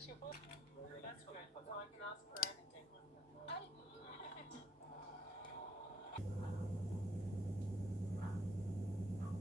That's good. So I can ask for anything.